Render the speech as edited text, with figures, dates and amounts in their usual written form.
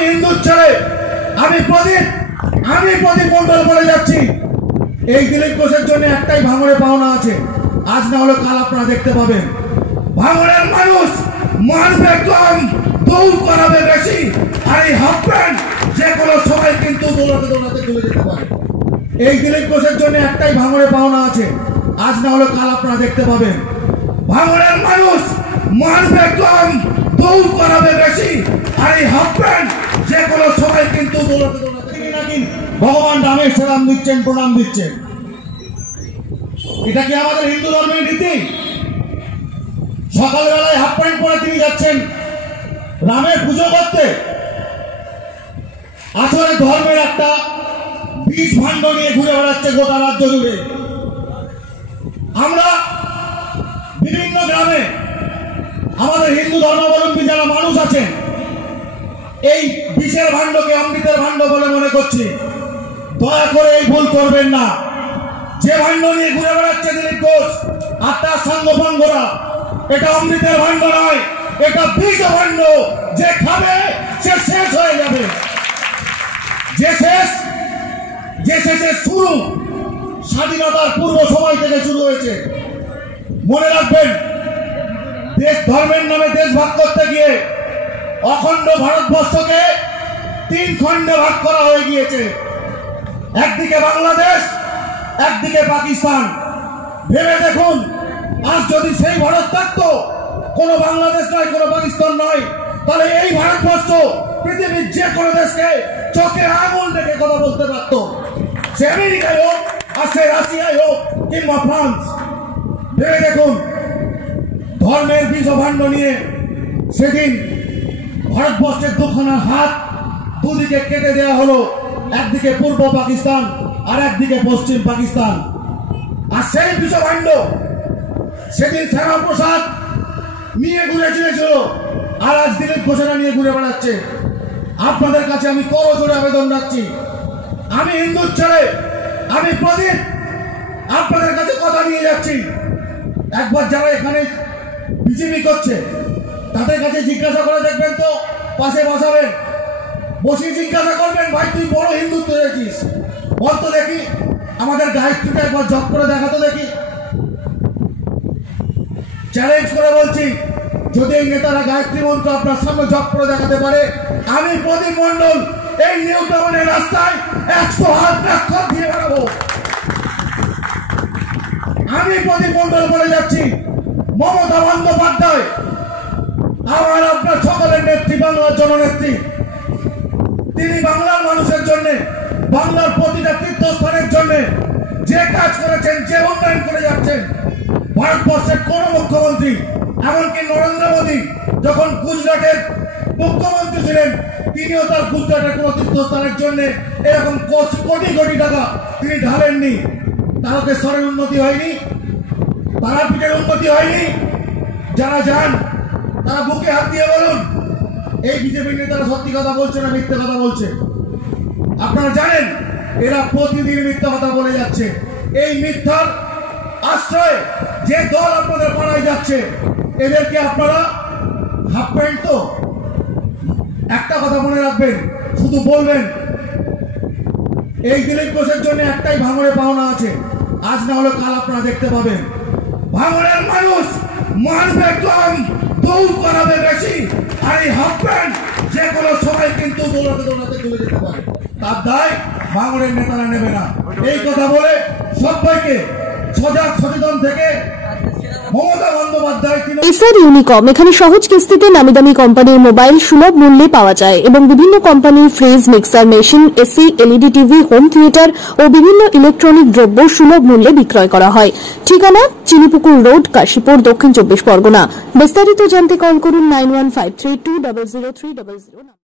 আমি হিন্দুর ছেলে, আমি প্রদীপ মন্ডল বলে যাচ্ছি। এই দিলীপ ঘোষের জন্য একটাই ভাঙড়ে পাওনা আছে, আজ না হলে কাল আপনারা দেখতে পাবেন। ভাঙড়ের মানুষ মানবে কম, দৌড় করাবে বেশি, আর এই হাফ প্যান্ট যে কোনো সময় কিন্তু দৌড়াতে দৌড়াতে চলে যেতে পারে। এই দিলীপ ঘোষের জন্য একটাই ভাঙড়ে পাওনা আছে, আজ না হলে কাল আপনারা দেখতে পাবেন। ভাঙড়ের মানুষ মানবে কম, দৌড় করাবে বেশি, আর এই হাফ প্যান্ট যে কোনো সময় কিন্তু দৌড়াতে দৌড়াতে নাকি ভগবান রামের সালাম দিচ্ছেন, প্রণাম দিচ্ছেন। এটা কি আমাদের হিন্দু ধর্মের রীতি? সকালবেলায় হাফ প্যান্ট পরে তিনি যাচ্ছেন রামের পুজো করতে। আসলে ধর্মের একটা বিষ ভাণ্ড নিয়ে ঘুরে বেড়াচ্ছে গোটা রাজ্য জুড়ে। আমরা বিভিন্ন গ্রামে আমাদের হিন্দু ধর্মাবলম্বী যারা মানুষ আছেন, এই বিষের ভাণ্ডকে অমৃতের ভাণ্ড বলে মনে করছি। দয়া করে এই ভুল করবেন না। যে ভাণ্ড নিয়ে ঘুরে বেড়াচ্ছে দিলীপ ঘোষ আর তার সঙ্গভঙ্গরা, এটা অমৃতের ভাণ্ড নয়, এটা বিষ ভাণ্ড। যে খাবে সে শেষ হয়ে যাবে। যে শেষের শুরু স্বাধীনতার পূর্ব সময় থেকে শুরু হয়েছে। মনে রাখবেন, দেশ ধর্মের নামে দেশ ভাগ করতে গিয়ে অখণ্ড ভারতবর্ষকে 3 খণ্ডে ভাগ করা হয়ে গিয়েছে। একদিকে বাংলাদেশ, একদিকে পাকিস্তান। ভেবে দেখুন, আজ যদি সেই ভারত থাকতো, কোনো বাংলাদেশ নয়, কোনো পাকিস্তান নয়, তাহলে এই ভারতবর্ষ পৃথিবীর যে কোনো দেশকে চোখে আঙুল দেখে কথা বলতে পারত। সে আমেরিকায় হোক, আর সে রাশিয়ায় হোক, কিংবা ফ্রান্স। ভেবে দেখুন, ধর্মের বিষ ভাণ্ড নিয়ে সেদিন ভারতবর্ষের দুখানা হাত দুদিকে কেটে দেওয়া হলো। একদিকে পূর্ব পাকিস্তান আর একদিকে পশ্চিম পাকিস্তান। আর সেই বিষ ভাণ্ড সেদিন শ্যামাপ্রসাদ নিয়ে ঘুরে চলেছিল, আর আজ দিলীপ ঘোষেরা নিয়ে ঘুরে বেড়াচ্ছে। আপনাদের কাছে আমি করজোড়ে আবেদন রাখছি, আমি হিন্দুর ছেলে, আমি প্রদীপ আপনাদের কাছে কথা নিয়ে যাচ্ছি। একবার যারা এখানে বিজেপি করছে তাদের কাছে জিজ্ঞাসা করে দেখবেন তো, পাশে বসাবেন, বসিয়ে জিজ্ঞাসা করবেন, ভাই তুই বড় হিন্দুত্ব দেখছিস, বলতো দেখি আমাদের গায়ত্রীটা একবার জপ করে দেখাতো দেখি। চ্যালেঞ্জ করে বলছি, যদি এই নেতারা গায়ত্রী মন্ত্র আপনার সামনে জপ করে দেখাতে পারে, আমি প্রদীপ মন্ডল এই নিউ টাউনের রাস্তায় 100 হাত অক্ষর দিয়ে বেড়াবো। আমি প্রদীপ মন্ডল বলে যাচ্ছি, মমতা বন্দ্যোপাধ্যায় আমার আপনার সকলের নেত্রী, বাংলার জননেত্রী। তিনি বাংলার মানুষের জন্য, বাংলার প্রতিটা তীর্থস্থানের জন্য যে কাজ করেছেন, যে উন্নয়ন করে যাচ্ছেন, ভারতবর্ষের কোন মুখ্যমন্ত্রী, এমনকি নরেন্দ্র মোদী যখন গুজরাটের মুখ্যমন্ত্রী ছিলেন, তিনিও তার গুজরাটের কোন তীর্থস্থানের জন্য এরকম কোটি কোটি টাকা তিনি ঢালেননি। তারকেশ্বরের উন্নতি হয়নি, তারাপীঠের উন্নতি হয়নি। যারা যান তারা বুকে হাত দিয়ে বলুন, এই বিজেপি নেতারা সত্যি কথা বলছে না মিথ্যে কথা বলছে? আপনারা জানেন এরা প্রতিদিন মিথ্যা কথা বলে যাচ্ছে। এই মিথ্যার আশ্রয়ে যে দল আপনাদের পাড়ায় যাচ্ছে, এদেরকে আপনারা হাফ প্যান্ট তো একটা কথা মনে রাখবেন, শুধু বলবেন এই দিলীপ ঘোষের জন্য একটাই ভাঙড়ে পাওনা আছে, আজ না হলে কাল আপনারা দেখতে পাবেন। ভাঙড়ের মানুষ মানবে কম, দৌড় করাবে বেশি, আর এই হাফ প্যান্ট যে কোনো সময় কিন্তু দৌড়াতে দৌড়াতে চলে যেতে পারে। তার দায় ভাঙড়ের নেতারা নেবে না। এই কথা বলে সবাইকে সজাগ সচেতন থেকে এসআর ইউনিকম এখানে সহজ কিস্তিতে নামি দামি কোম্পানির মোবাইল সুলভ মূল্যে পাওয়া যায় এবং বিভিন্ন কোম্পানির fridge, mixer machine, AC, LED TV, home theatre ও বিভিন্ন ইলেকট্রনিক দ্রব্য সুলভ মূল্যে বিক্রয় করা হয়। ঠিকানা চিনিপুকুর রোড, কাশীপুর, দক্ষিণ 24 পরগনা। বিস্তারিত জানতে কল করুন 9153200300।